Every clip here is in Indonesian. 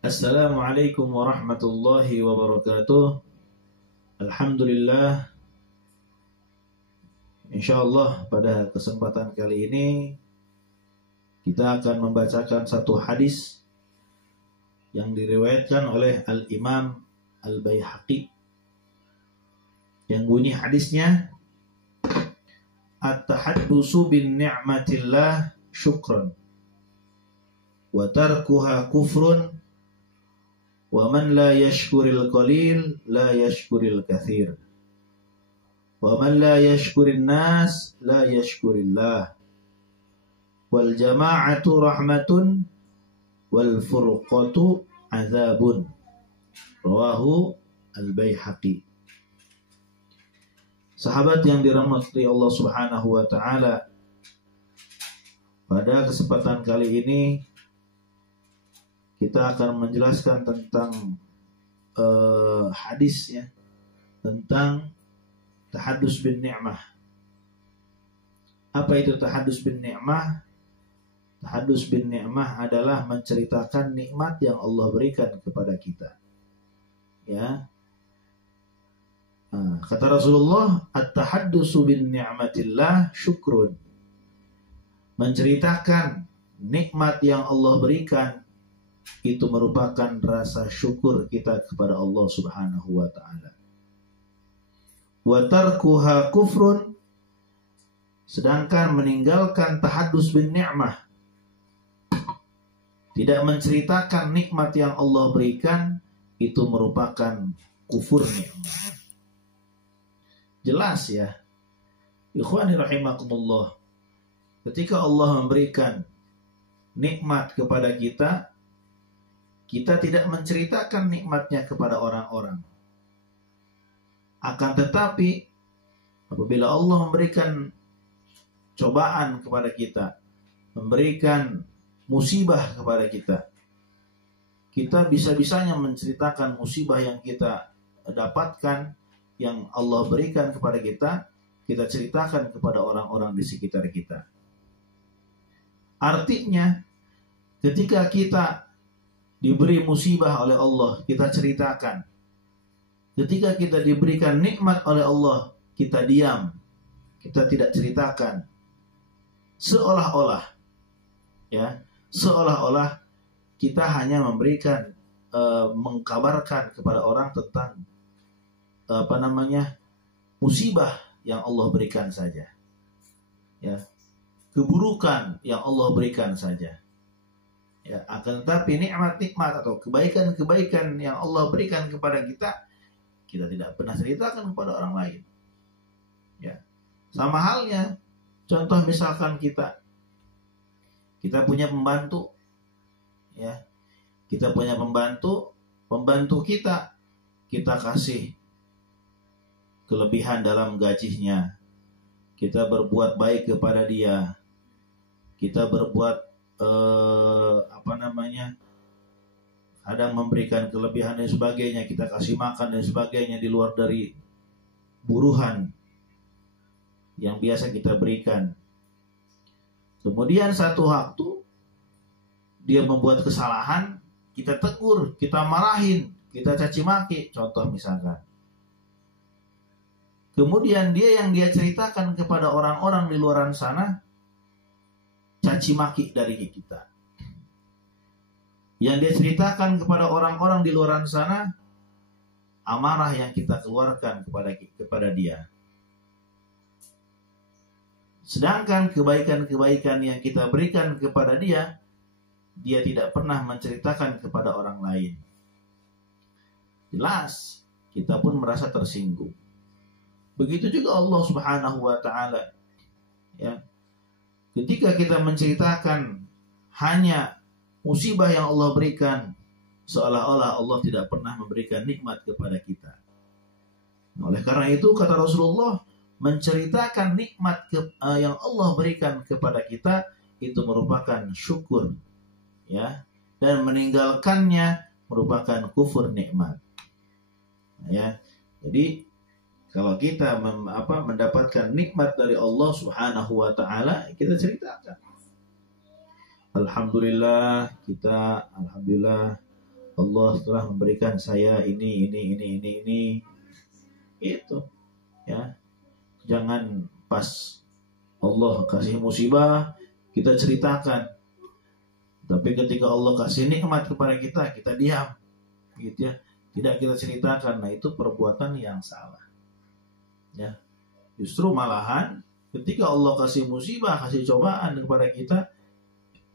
Assalamualaikum warahmatullahi wabarakatuh. Alhamdulillah, insyaallah pada kesempatan kali ini kita akan membacakan satu hadis yang diriwayatkan oleh Al-Imam Al-Baihaqi, yang bunyi hadisnya, At-tahaddusu bin ni'matillah syukran wa tarkuha kufrun wa man la yashkuril qalil la yashkuril kathir wa man la yashkurin nas la yashkurillah wal jama'atu rahmatun wal furqatu azabun. Rawahu Al-Baihaqi. Sahabat yang dirahmati Allah Subhanahu wa taala, pada kesempatan kali ini kita akan menjelaskan tentang hadis ya, tentang tahaddus bin ni'mah. Apa itu tahaddus bin ni'mah? Tahaddus bin ni'mah adalah menceritakan nikmat yang Allah berikan kepada kita. Ya. Kata Rasulullah, at-tahaddusu bin ni'matillah syukrun. Menceritakan nikmat yang Allah berikan itu merupakan rasa syukur kita kepada Allah Subhanahu wa taala. Wa tarkuha kufrun, sedangkan meninggalkan tahaddus bin ni'mah, tidak menceritakan nikmat yang Allah berikan, itu merupakan kufur nikmat. Jelas ya, ikhwani rahimakumullah, ketika Allah memberikan nikmat kepada kita, kita tidak menceritakan nikmatnya kepada orang-orang. Akan tetapi, apabila Allah memberikan cobaan kepada kita, memberikan musibah kepada kita, kita bisa-bisanya menceritakan musibah yang kita dapatkan, yang Allah berikan kepada kita, kita ceritakan kepada orang-orang di sekitar kita. Artinya, ketika kita diberi musibah oleh Allah, kita ceritakan. Ketika kita diberikan nikmat oleh Allah, kita diam, kita tidak ceritakan. Seolah-olah, ya, seolah-olah kita hanya memberikan, mengkabarkan kepada orang tentang musibah yang Allah berikan saja, ya, keburukan yang Allah berikan saja. Ya, akan tetapi nikmat-nikmat atau kebaikan-kebaikan yang Allah berikan kepada kita, kita tidak pernah ceritakan kepada orang lain. Ya, sama halnya, contoh misalkan kita punya pembantu, ya, kita punya pembantu kita kasih kelebihan dalam gajinya, kita berbuat baik kepada dia, kita berbuat kadang memberikan kelebihan dan sebagainya, kita kasih makan dan sebagainya di luar dari buruhan yang biasa kita berikan. Kemudian satu waktu dia membuat kesalahan, kita tegur, kita marahin, kita caci maki, contoh misalkan. Kemudian dia ceritakan kepada orang-orang di luar sana, caci maki dari kita. Yang dia ceritakan kepada orang-orang di luar sana, amarah yang kita keluarkan kepada dia. Sedangkan kebaikan-kebaikan yang kita berikan kepada dia tidak pernah menceritakan kepada orang lain. Jelas, kita pun merasa tersinggung. Begitu juga Allah Subhanahu wa taala. Ya. Ketika kita menceritakan hanya musibah yang Allah berikan, seolah-olah Allah tidak pernah memberikan nikmat kepada kita. Oleh karena itu, kata Rasulullah, menceritakan nikmat yang Allah berikan kepada kita itu merupakan syukur, ya, dan meninggalkannya merupakan kufur nikmat. Ya, jadi kalau kita mendapatkan nikmat dari Allah Subhanahu wa taala, kita ceritakan. Alhamdulillah, Allah telah memberikan saya ini. Itu ya. Jangan pas Allah kasih musibah kita ceritakan, tapi ketika Allah kasih nikmat kepada kita, kita diam, gitu ya, tidak kita ceritakan. Nah, itu perbuatan yang salah. Ya, justru malahan ketika Allah kasih musibah, kasih cobaan kepada kita,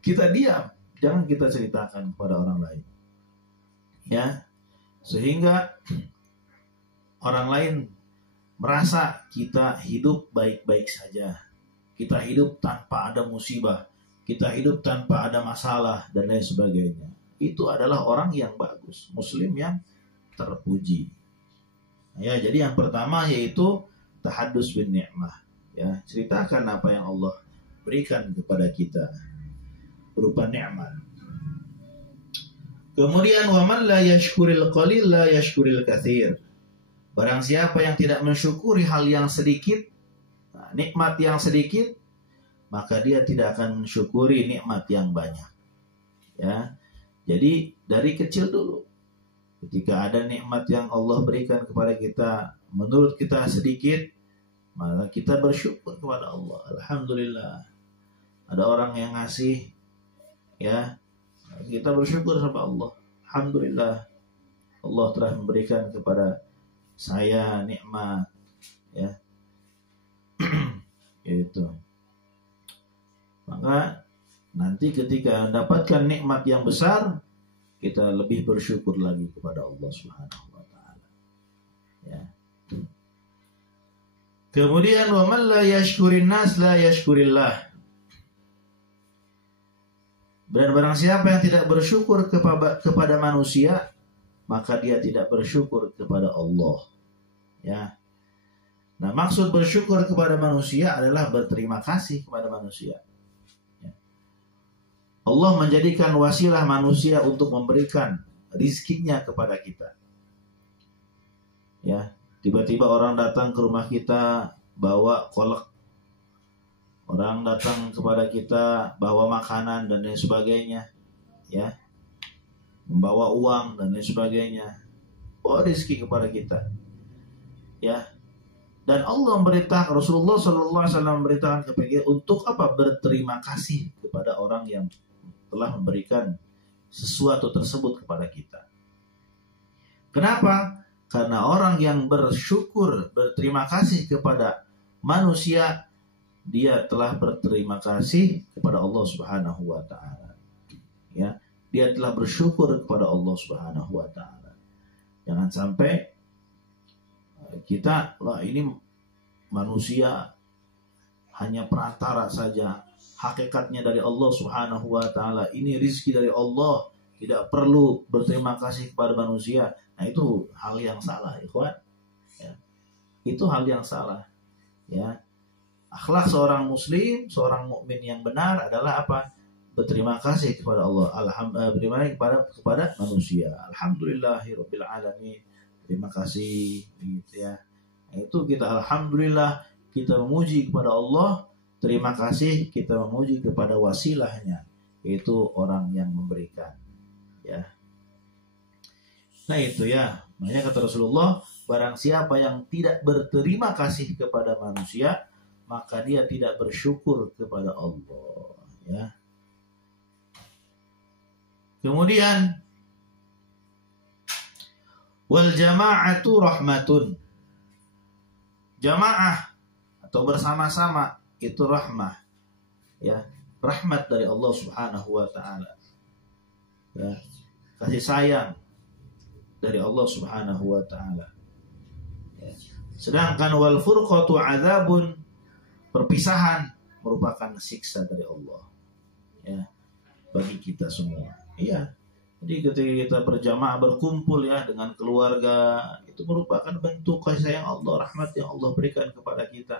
kita diam, jangan kita ceritakan kepada orang lain. Ya, sehingga orang lain merasa kita hidup baik-baik saja, kita hidup tanpa ada musibah, kita hidup tanpa ada masalah dan lain sebagainya. Itu adalah orang yang bagus, muslim yang terpuji. Ya, jadi yang pertama yaitu tahaddus bin ni'mah. Ya, ceritakan apa yang Allah berikan kepada kita berupa nikmat. Kemudian wa man la yashkuril qalil la yashkuril katsir. Barang siapa yang tidak mensyukuri hal yang sedikit, nikmat yang sedikit, maka dia tidak akan mensyukuri nikmat yang banyak. Ya, jadi dari kecil dulu, ketika ada nikmat yang Allah berikan kepada kita, menurut kita sedikit, maka kita bersyukur kepada Allah. Alhamdulillah, ada orang yang ngasih, ya, kita bersyukur sama Allah. Alhamdulillah, Allah telah memberikan kepada saya nikmat, ya, itu. Maka nanti ketika mendapatkan nikmat yang besar, kita lebih bersyukur lagi kepada Allah Subhanahu wa taala. Ya. Kemudian wa man la yashkurin nas la yashkurillah. Dan barang siapa yang tidak bersyukur kepada manusia, maka dia tidak bersyukur kepada Allah. Ya. Nah, maksud bersyukur kepada manusia adalah berterima kasih kepada manusia. Ya. Allah menjadikan wasilah manusia untuk memberikan rizkinya kepada kita. Ya, tiba-tiba orang datang ke rumah kita bawa kolak. Orang datang kepada kita bawa makanan dan lain sebagainya. Ya. Membawa uang dan lain sebagainya. Bawa rizki kepada kita. Ya. Dan Allah memberitakan, Rasulullah SAW memberitakan kepada kita untuk apa? Berterima kasih kepada orang yang telah memberikan sesuatu tersebut kepada kita. Kenapa? Karena orang yang bersyukur, berterima kasih kepada manusia, dia telah berterima kasih kepada Allah Subhanahu wa taala. Ya, dia telah bersyukur kepada Allah Subhanahu wa taala. Jangan sampai kita, lah ini manusia hanya perantara saja, hakikatnya dari Allah Subhanahu wa taala, ini rizki dari Allah, tidak perlu berterima kasih kepada manusia. Nah, itu hal yang salah, ikhwan. Ya. Itu hal yang salah. Ya. Akhlak seorang muslim, seorang mukmin yang benar adalah apa? Berterima kasih kepada Allah, berterima kasih kepada manusia. Alhamdulillahirabbil alamin. Terima kasih, gitu ya. Itu kita alhamdulillah, kita memuji kepada Allah, terima kasih, kita memuji kepada wasilahnya, yaitu orang yang memberikan. Ya. Nah itu ya, makanya kata Rasulullah, barang siapa yang tidak berterima kasih kepada manusia, maka dia tidak bersyukur kepada Allah. Ya. Kemudian wal jama'atu rahmatun. Jamaah atau bersama-sama itu rahmah. Ya, rahmat dari Allah Subhanahu wa taala. Ya, kasih sayang dari Allah Subhanahu wa taala. Ya. Sedangkan wal furqatu adzabun, perpisahan merupakan siksa dari Allah. Ya, bagi kita semua. Iya. Jadi ketika kita berjamaah berkumpul ya dengan keluarga, itu merupakan bentuk kasih sayang Allah, rahmat yang Allah berikan kepada kita.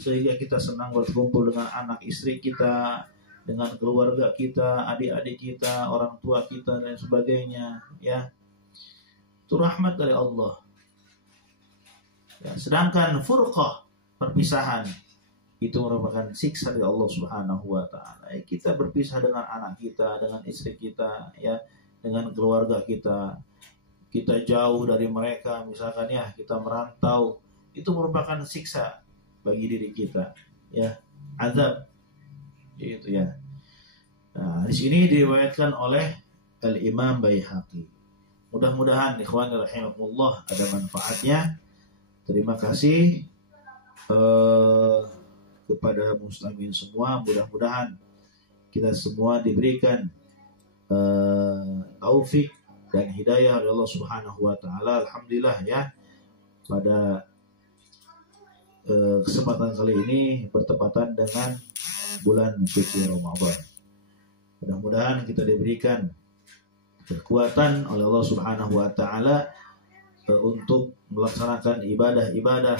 Sehingga kita senang berkumpul dengan anak istri kita, dengan keluarga kita, adik-adik kita, orang tua kita dan sebagainya, ya. Itu rahmat dari Allah. Ya, sedangkan furqah, perpisahan, itu merupakan siksa dari Allah Subhanahu wa taala. Kita berpisah dengan anak kita, dengan istri kita, ya. dengan keluarga kita, kita jauh dari mereka, misalkan ya kita merantau, itu merupakan siksa bagi diri kita, ya, azab, itu ya. Nah, di sini diriwayatkan oleh Al-Imam Baihaqi. Mudah-mudahan ikhwan rahimakumullah ada manfaatnya. Terima kasih kepada muslimin semua. Mudah-mudahan kita semua diberikan taufik dan hidayah oleh Allah Subhanahu wa taala. Alhamdulillah ya, pada kesempatan kali ini bertepatan dengan bulan suci Ramadan. Mudah-mudahan kita diberikan kekuatan oleh Allah Subhanahu wa taala untuk melaksanakan ibadah-ibadah,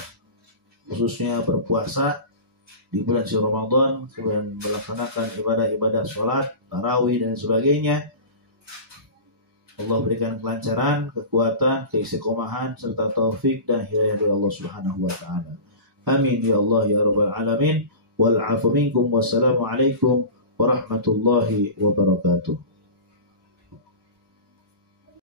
khususnya berpuasa di bulan suci Ramadan, kemudian melaksanakan ibadah-ibadah sholat, tarawih dan sebagainya. Allah berikan kelancaran, kekuatan, keistiqomahan serta taufik dan hidayah dari Allah Subhanahu wa taala. Amin ya Allah ya rabbal alamin. Wal 'afu minkum. Wassalamu alaikum warahmatullahi wabarakatuh.